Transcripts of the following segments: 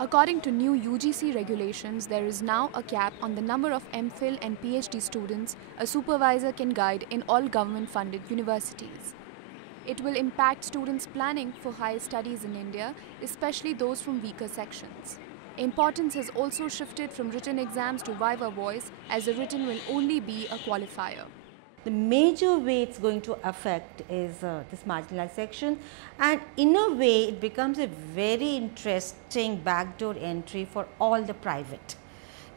According to new UGC regulations, there is now a cap on the number of MPhil and PhD students a supervisor can guide in all government-funded universities. It will impact students planning for higher studies in India, especially those from weaker sections. Importance has also shifted from written exams to Viva Voice, as the written will only be a qualifier. The major way it's going to affect is this marginalized section, and in a way it becomes a very interesting backdoor entry for all the private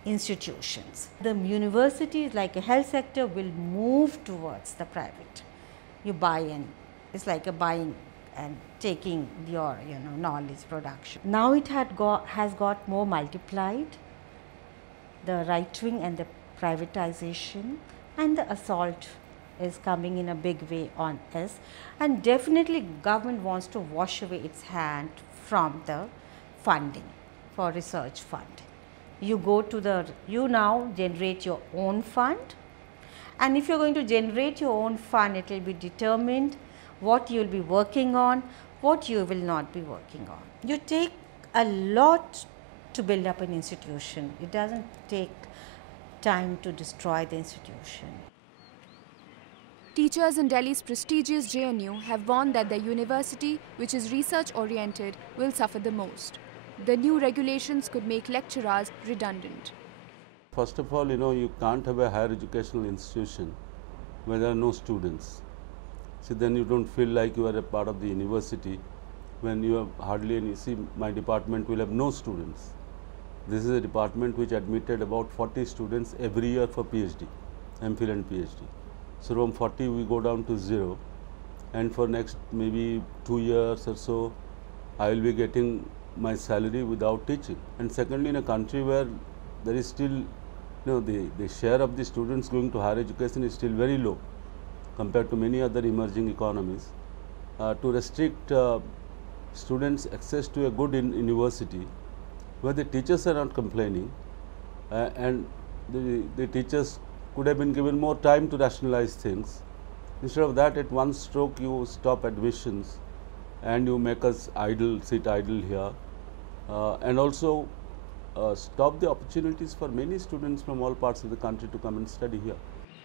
institutions. The universities like a health sector will move towards the private. You buy in, it's like a buying and taking your knowledge production. Now it has got more multiplied, the right wing and the privatization, and the assault is coming in a big way on us, and definitely government wants to wash away its hand from the funding for research fund. You now generate your own fund, and if you are going to generate your own fund, it will be determined what you will be working on, what you will not be working on. You take a lot to build up an institution. It does not take time to destroy the institution. Teachers in Delhi's prestigious JNU have warned that their university, which is research oriented, will suffer the most. The new regulations could make lecturers redundant. First of all, you can't have a higher educational institution where there are no students. See, then you don't feel like you are a part of the university when you have hardly any. See, my department will have no students. This is a department which admitted about 40 students every year for PhD, MPhil and PhD. So from 40 we go down to 0, and for next maybe 2 years or so I will be getting my salary without teaching. And secondly, in a country where there is still, the share of the students going to higher education is still very low compared to many other emerging economies, to restrict students' access to a good university where the teachers are not complaining, and the teachers could have been given more time to rationalize things. Instead of that, at one stroke you stop admissions and you make us sit idle here, and also stop the opportunities for many students from all parts of the country to come and study here.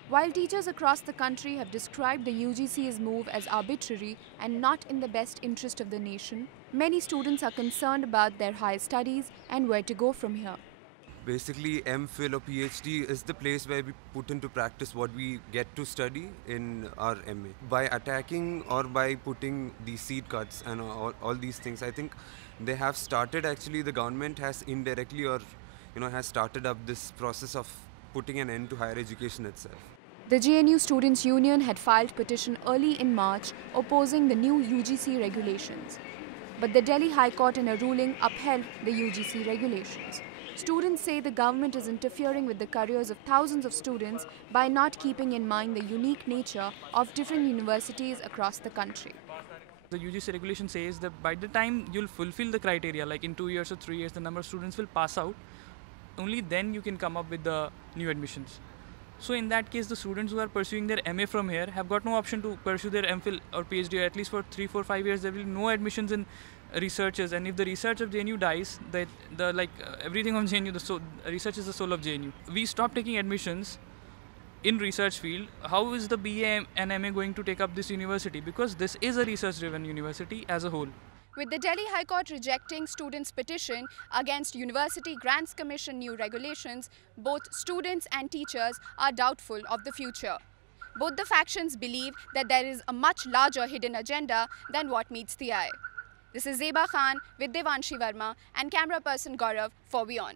While teachers across the country have described the UGC's move as arbitrary and not in the best interest of the nation, many students are concerned about their higher studies and where to go from here. Basically, MPhil or PhD is the place where we put into practice what we get to study in our MA. By attacking or by putting these seat cuts and all these things, I think they have started, actually the government has indirectly or has started up this process of putting an end to higher education itself. The JNU Students' Union had filed petition early in March opposing the new UGC regulations. But the Delhi High Court in a ruling upheld the UGC regulations. Students say the government is interfering with the careers of thousands of students by not keeping in mind the unique nature of different universities across the country. The UGC regulation says that by the time you'll fulfill the criteria, like in 2 years or 3 years, the number of students will pass out, only then you can come up with the new admissions. So in that case, the students who are pursuing their MA from here have got no option to pursue their MPhil or PhD, or at least for 3, 4, 5 years there will be no admissions in researches. And if the research of JNU dies, everything on JNU, research is the soul of JNU. We stop taking admissions in research field. How is the BA and MA going to take up this university? Because this is a research-driven university as a whole. With the Delhi High Court rejecting students' petition against University Grants Commission new regulations, both students and teachers are doubtful of the future. Both the factions believe that there is a much larger hidden agenda than what meets the eye. This is Zeba Khan with Devanshi Verma and camera person Gaurav for WION.